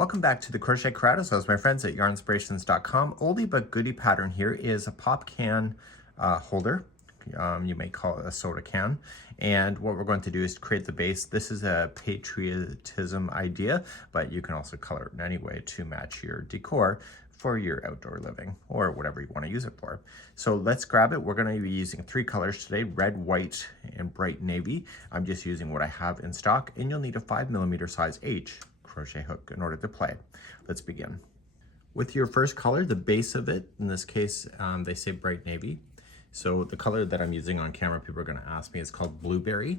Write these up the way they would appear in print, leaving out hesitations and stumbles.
Welcome back to the Crochet Corrado. So as my friends at yarnspirations.com, oldie but goodie pattern here is a pop can holder. You may call it a soda can. And what we're going to do is create the base. This is a patriotism idea, but you can also color it in any way to match your decor for your outdoor living or whatever you want to use it for. So let's grab it. We're going to be using 3 colors today: red, white, and bright navy. I'm just using what I have in stock, and you'll need a 5mm size H crochet hook in order to play. Let's begin. With your first color, the base of it, in this case, they say bright navy. So the color that I'm using on camera, people are going to ask me, is called blueberry,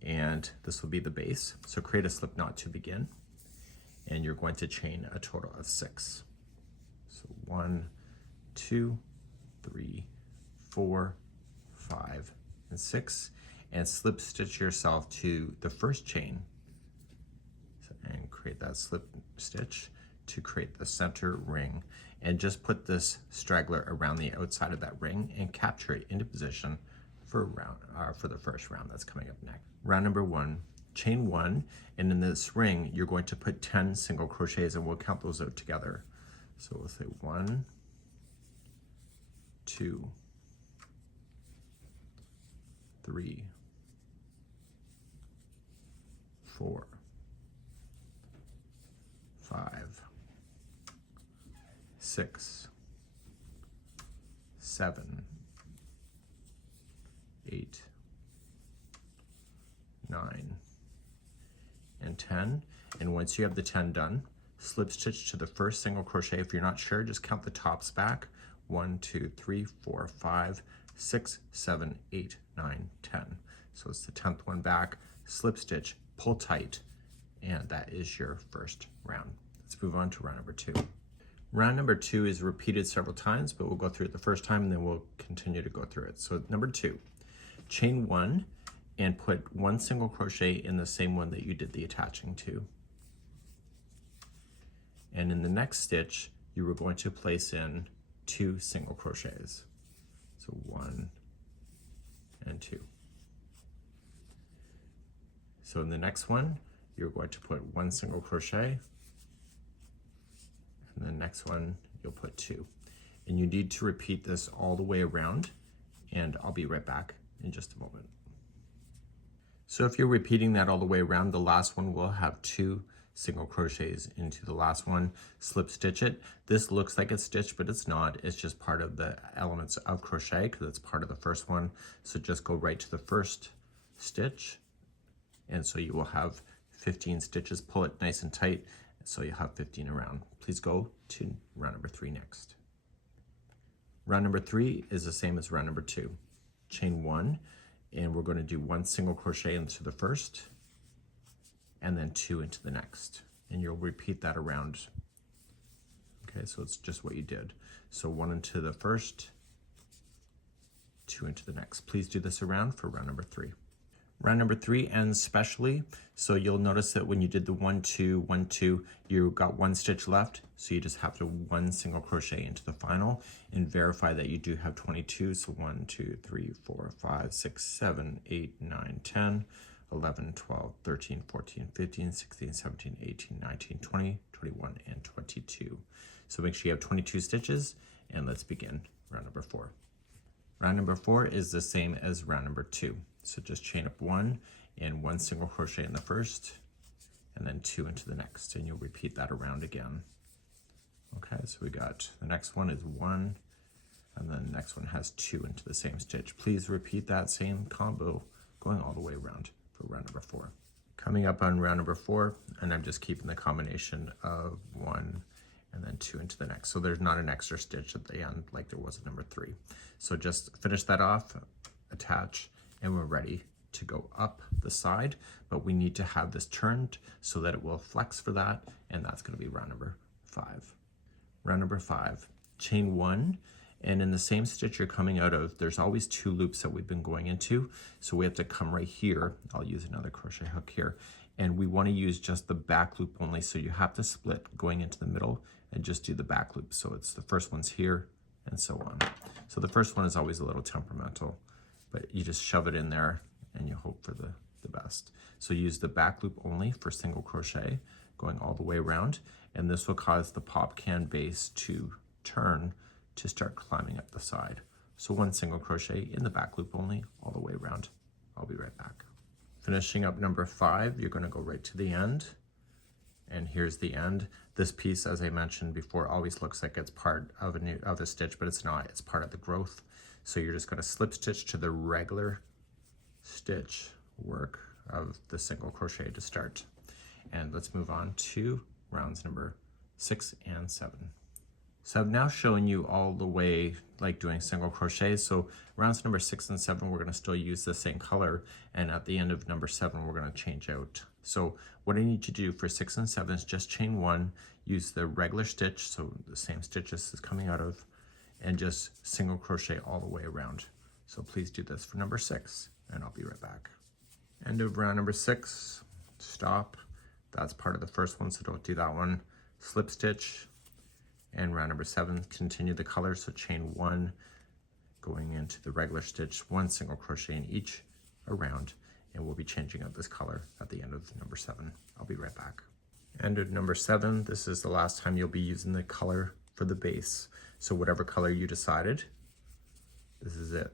and this will be the base. So create a slip knot to begin, and you're going to chain a total of 6. So 1, 2, 3, 4, 5, and 6, and slip stitch yourself to the first chain and create that slip stitch to create the center ring, and just put this straggler around the outside of that ring and capture it into position for the first round that's coming up next. Round number 1, chain 1, and in this ring you're going to put 10 single crochets, and we'll count those out together. So we'll say 1, 2, 3, 4, 5, 6, 7, 8, 9, and 10. And once you have the 10 done, slip stitch to the first single crochet. If you're not sure, just count the tops back. 1, 2, 3, 4, 5, 6, 7, 8, 9, 10. So it's the 10th one back, slip stitch, pull tight, and that is your first round. Let's move on to round number 2. Round number 2 is repeated several times, but we'll go through it the first time and then we'll continue to go through it. So number 2, chain 1 and put 1 single crochet in the same one that you did the attaching to. And in the next stitch, you were going to place in 2 single crochets. So 1 and 2. So in the next one, you're going to put 1 single crochet, and the next one you'll put 2. And you need to repeat this all the way around, and I'll be right back in just a moment. So if you're repeating that all the way around, the last one will have 2 single crochets into the last one, slip stitch it. This looks like it's stitched, but it's not. It's just part of the elements of crochet because it's part of the first one. So just go right to the first stitch, and so you will have 15 stitches. Pull it nice and tight, so you'll have 15 around. Please go to round number 3 next. Round number 3 is the same as round number 2. Chain 1, and we're going to do 1 single crochet into the first, and then 2 into the next, and you'll repeat that around. Okay, so it's just what you did. So 1 into the first, 2 into the next. Please do this around for round number 3. Round number 3 ends specially, so you'll notice that when you did the 1, 2, 1, 2, you got 1 stitch left, so you just have to 1 single crochet into the final and verify that you do have 22. So 1, 2, 3, 4, 5, 6, 7, 8, 9, 10, 11, 12, 13, 14, 15, 16, 17, 18, 19, 20, 21, and 22. So make sure you have 22 stitches, and let's begin round number 4. Round number 4 is the same as round number 2. So just chain up 1 and 1 single crochet in the first, and then 2 into the next, and you'll repeat that around again. Okay, so we got the next one is 1, and then the next one has 2 into the same stitch. Please repeat that same combo going all the way around for round number 4. Coming up on round number 4, and I'm just keeping the combination of 1 and then 2 into the next. So there's not an extra stitch at the end like there was at number 3. So just finish that off, attach, and we're ready to go up the side, but we need to have this turned so that it will flex for that, and that's going to be round number 5. Round number 5, chain 1, and in the same stitch you're coming out of, there's always 2 loops that we've been going into, so we have to come right here. I'll use another crochet hook here, and we want to use just the back loop only, so you have to split going into the middle and just do the back loop. So it's the first one's here and so on. So the first one is always a little temperamental, but you just shove it in there and you hope for the best. So use the back loop only for single crochet, going all the way around, and this will cause the pop can base to turn to start climbing up the side. So one single crochet in the back loop only, all the way around. I'll be right back. Finishing up number 5, you're going to go right to the end, and here's the end. This piece, as I mentioned before, always looks like it's part of a stitch, but it's not. It's part of the growth. So you're just going to slip stitch to the regular stitch work of the single crochet to start. And let's move on to rounds number 6 and 7. So I've now shown you all the way like doing single crochets. So rounds number 6 and 7, we're going to still use the same color, and at the end of number 7 we're going to change out. So what I need you to do for 6 and 7 is just chain 1, use the regular stitch, so the same stitch this is coming out of, and just single crochet all the way around. So please do this for number 6, and I'll be right back. End of round number 6, stop. That's part of the first one, so don't do that one. Slip stitch, and round number 7, continue the color, so chain 1, going into the regular stitch, 1 single crochet in each around, and we'll be changing out this color at the end of number 7. I'll be right back. End of number 7, this is the last time you'll be using the color for the base. So whatever color you decided, this is it.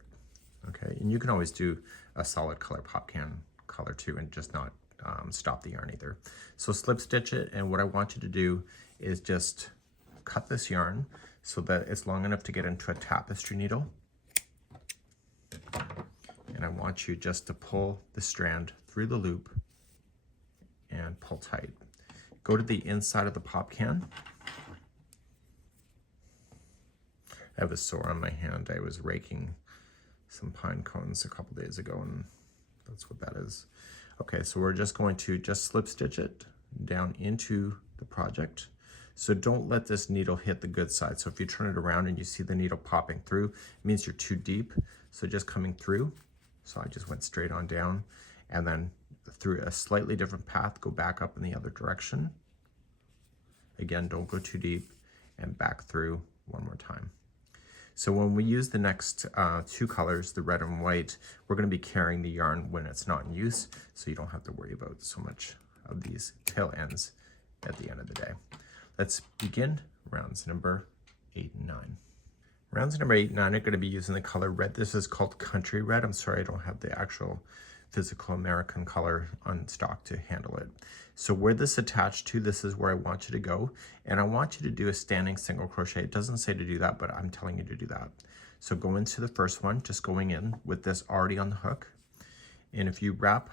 Okay, and you can always do a solid color pop can color too, and just not stop the yarn either. So slip stitch it, and what I want you to do is just cut this yarn so that it's long enough to get into a tapestry needle. And I want you just to pull the strand through the loop and pull tight. Go to the inside of the pop can. I have a sore on my hand. I was raking some pine cones a couple days ago, and that's what that is. Okay, so we're just going to just slip stitch it down into the project. So don't let this needle hit the good side. So if you turn it around and you see the needle popping through, it means you're too deep. So just coming through. So I just went straight on down, and then through a slightly different path, go back up in the other direction. Again, don't go too deep, and back through one more time. So when we use the next 2 colors, the red and white, we're going to be carrying the yarn when it's not in use, so you don't have to worry about so much of these tail ends at the end of the day. Let's begin rounds number 8 and 9. Rounds number 8 and 9 are going to be using the color red. This is called country red. I'm sorry I don't have the actual physical American color on stock to handle it. So where this attached to, this is where I want you to go, and I want you to do a standing single crochet. It doesn't say to do that, but I'm telling you to do that. So go into the first one, just going in with this already on the hook, and if you wrap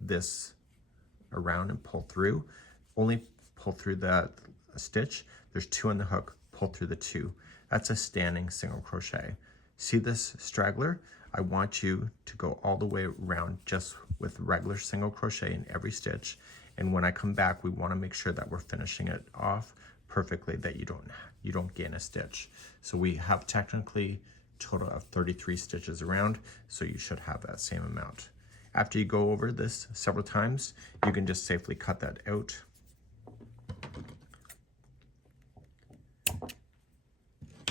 this around and pull through, only pull through that stitch. There's 2 on the hook, pull through the 2. That's a standing single crochet. See this straggler? I want you to go all the way around just with regular single crochet in every stitch. And when I come back, we want to make sure that we're finishing it off perfectly, that you don't gain a stitch. So we have technically a total of 33 stitches around, so you should have that same amount. After you go over this several times, you can just safely cut that out.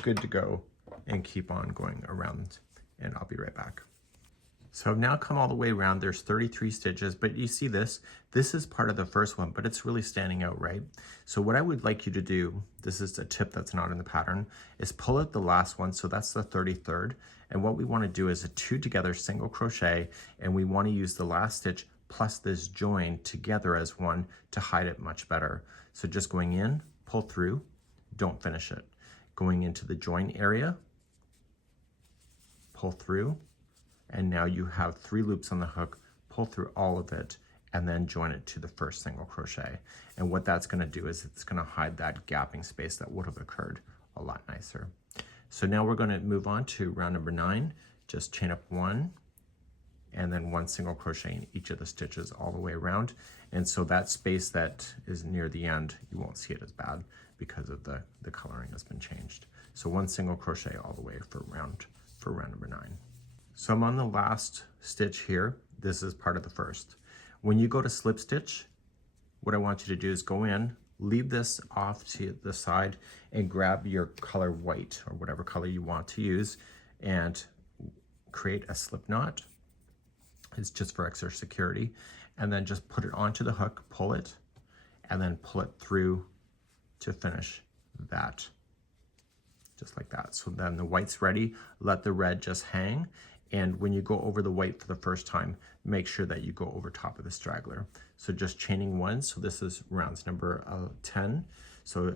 Good to go, and keep on going around, and I'll be right back. So I've now come all the way around. There's 33 stitches, but you see this is part of the first one, but it's really standing out, right? So what I would like you to do, this is a tip that's not in the pattern, is pull out the last one. So that's the 33rd. And what we want to do is a 2 together single crochet, and we want to use the last stitch plus this join together as one to hide it much better. So just going in, pull through, don't finish it. Going into the join area, pull through, and now you have 3 loops on the hook, pull through all of it, and then join it to the first single crochet. And what that's going to do is it's going to hide that gapping space that would have occurred a lot nicer. So now we're going to move on to round number 9. Just chain up 1, and then 1 single crochet in each of the stitches all the way around. And so that space that is near the end, you won't see it as bad because of the coloring has been changed. So 1 single crochet all the way for round number 9. So I'm on the last stitch here. This is part of the first. When you go to slip stitch, what I want you to do is go in, leave this off to the side, and grab your color white or whatever color you want to use, and create a slip knot. It's just for extra security. And then just put it onto the hook, pull it, and then pull it through to finish that, just like that. So then the white's ready, let the red just hang, and when you go over the white for the first time, make sure that you go over top of the straggler. So just chaining one, so this is rounds number 10. So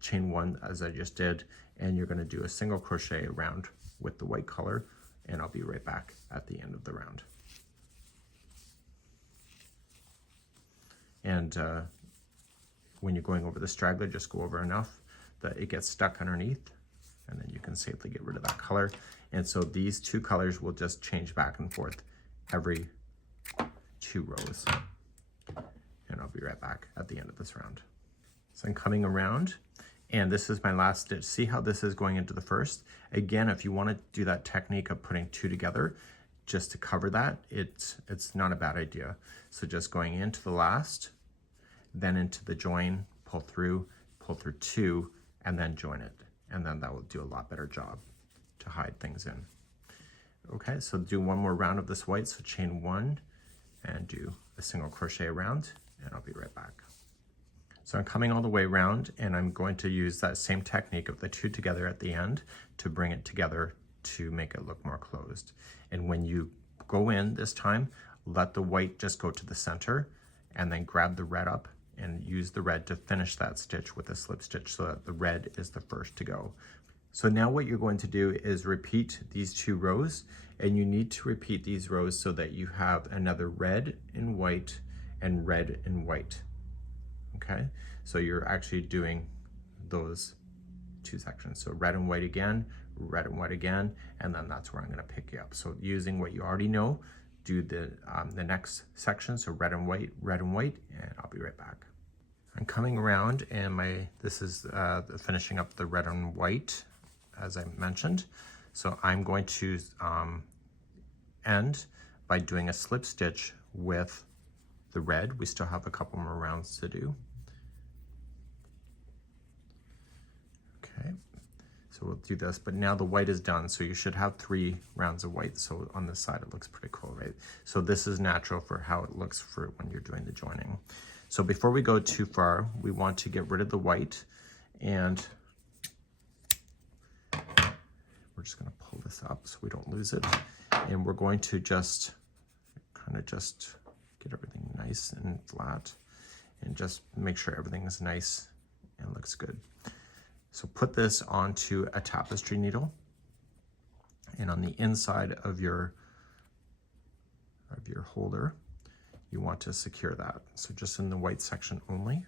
chain one as I just did, and you're gonna do a single crochet around with the white color, and I'll be right back at the end of the round. And when you're going over the straggler, just go over enough that it gets stuck underneath, and then you can safely get rid of that color. And so these two colors will just change back and forth every 2 rows. And I'll be right back at the end of this round. So I'm coming around, and this is my last stitch. See how this is going into the first? Again, if you want to do that technique of putting 2 together, just to cover that, it's not a bad idea. So just going into the last, then into the join, pull through 2, and then join it. And then that will do a lot better job to hide things in. Okay, so do one more round of this white. So chain 1 and do a single crochet around, and I'll be right back. So I'm coming all the way around, and I'm going to use that same technique of the 2 together at the end to bring it together to make it look more closed. And when you go in this time, let the white just go to the center, and then grab the red up and use the red to finish that stitch with a slip stitch so that the red is the first to go. So now what you're going to do is repeat these 2 rows, and you need to repeat these rows so that you have another red and white and red and white. Okay, so you're actually doing those 2 sections. So red and white again, red and white again, and then that's where I'm going to pick you up. So using what you already know, do the next section. So red and white, and I'll be right back. I'm coming around, and this is finishing up the red and white, as I mentioned. So I'm going to end by doing a slip stitch with the red. We still have a couple more rounds to do. Okay, so we'll do this, but now the white is done, so you should have 3 rounds of white. So on this side it looks pretty cool, right? So this is natural for how it looks for when you're doing the joining. So before we go too far, we want to get rid of the white, and we're just going to pull this up so we don't lose it, and we're going to just kind of just get everything nice and flat, and just make sure everything is nice and looks good. So put this onto a tapestry needle, and on the inside of your holder, you want to secure that. So just in the white section only.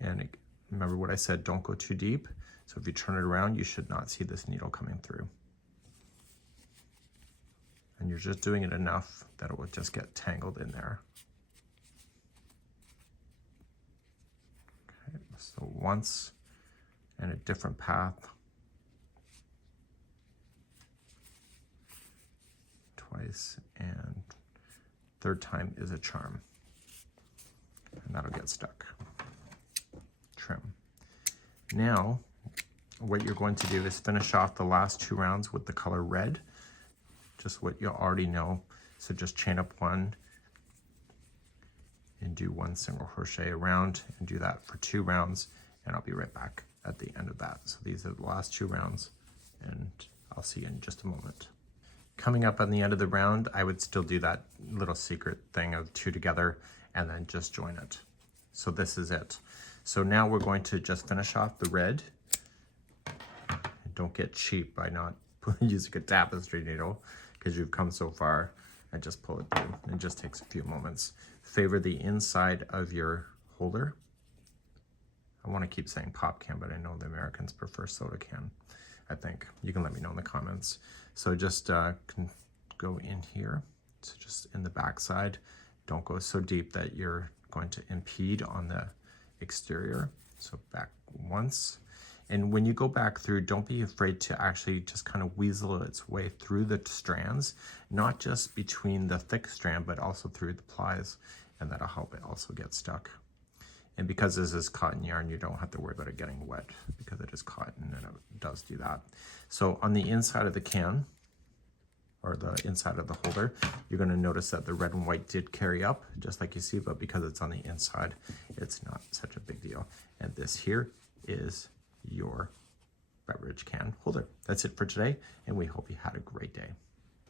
And remember what I said, don't go too deep. So if you turn it around, you should not see this needle coming through. And you're just doing it enough that it will just get tangled in there. Okay, so once in a different path, twice, and third time is a charm. And that'll get stuck. Trim. Now, what you're going to do is finish off the last 2 rounds with the color red, just what you already know. So just chain up 1 and do 1 single crochet around, and do that for 2 rounds, and I'll be right back at the end of that. So these are the last 2 rounds, and I'll see you in just a moment. Coming up on the end of the round, I would still do that little secret thing of 2 together and then just join it. So this is it. So now we're going to just finish off the red. Don't get cheap by not using a tapestry needle, because you've come so far, and just pull it through. It just takes a few moments. Favor the inside of your holder. I want to keep saying pop can, but I know the Americans prefer soda can, I think. You can let me know in the comments. So just go in here. So just in the back side. Don't go so deep that you're going to impede on the exterior. So back once. And when you go back through, don't be afraid to actually just kind of weasel its way through the strands, not just between the thick strand, but also through the plies, and that'll help it also get stuck. And because this is cotton yarn, you don't have to worry about it getting wet, because it is cotton and it does do that. So on the inside of the can, or the inside of the holder, you're going to notice that the red and white did carry up, just like you see, but because it's on the inside, it's not such a big deal. And this here is your beverage can holder. That's it for today, and we hope you had a great day.